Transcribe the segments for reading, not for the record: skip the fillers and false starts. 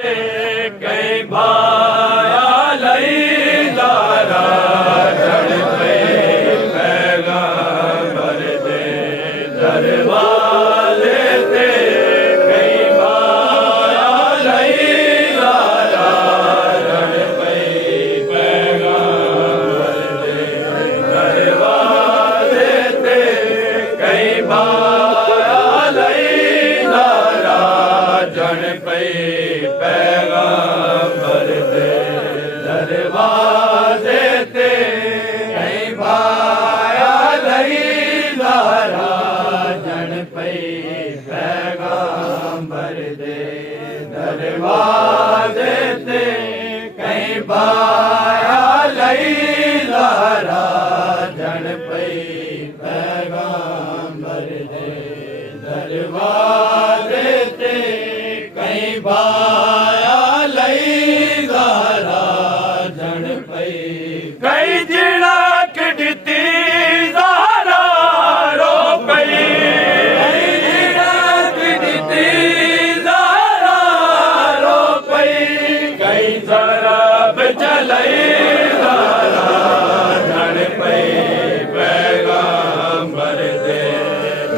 कई भाया लई लारा जड़ पे पैगंबर दे दरवाजे ते कई भाया लई लारा जड़ पे पैगंबर दे दरवाजे ते कई भाया लई लारा जड़ पे पैगंबर दे दरवाजे ते कई भाया लई लारा जन पई पैगंबर दे दरवाजे ते कई भाया लई लारा जन पई पैगंबर दे दरवाजे ते कई भाया लई लारा जन पई कई जिना कढ़ती ज़ारा रो पई कई जिना कढ़ती ज़ारा रो पई कई ज़रब चलई ज़ारा जन पई पैगंबर दे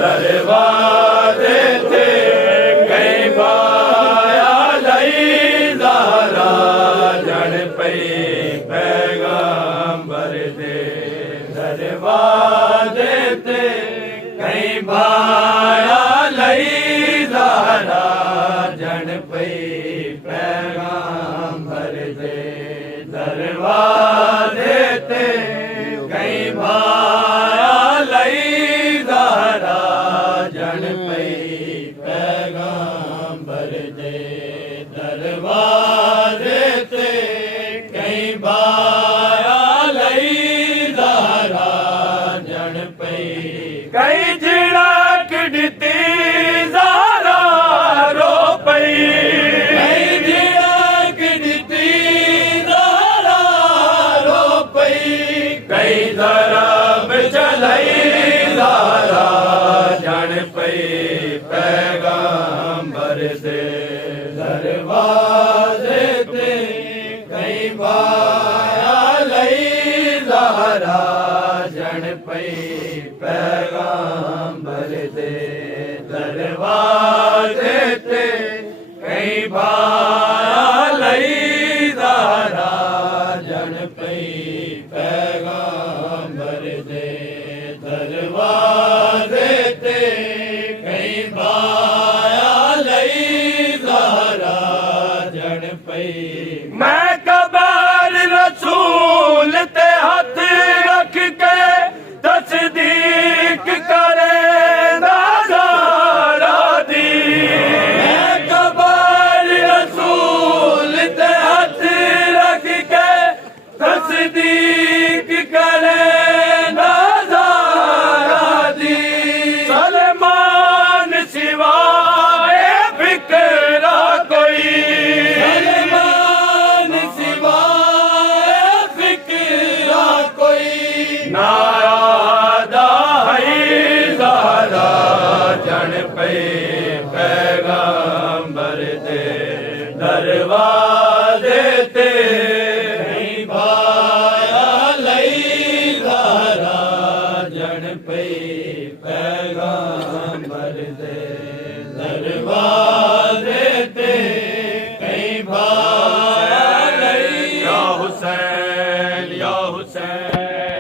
दरवाजे ते कई भाया लई लारा जन पई पैगंबर दे दरवाजे ते कई भाया लई लारा जन पई पैगंबर दे दरवाजे ते कई भाया लई लारा जन पई पैगंबर दे दरवाजे ते कई भाया लई लारा जन पई कई जिना कढ़ती ज़ारा रो पई कई जिना कढ़ती ज़ारा रो पई कई ज़रब चलई लारा जन पई पैगंबर दे दरवाजे ते कई भाया लई लारा जन पई पैगंबर दे दरवाजे ते कई भाया लई लारा जन पई पैगंबर दे दरवाजे ते कई भाया लई लारा जन पई मैं कबर रसूल ते हथ रख के तस्दीक करे नाज़ारा दी मैं कबर रसूल ते हथ रख के तस्दीक करे नाज़ारा दी सलमान सिवाय फिक्रा कोई सलमान सिवाय फिक्रा कोई नादा है ज़ारा जन पे पैगंबर दे दरवाजे ते कई भाया लई लारा जन पे पैगंबर दे दरवाजे ते कई भाया लई या हुसैन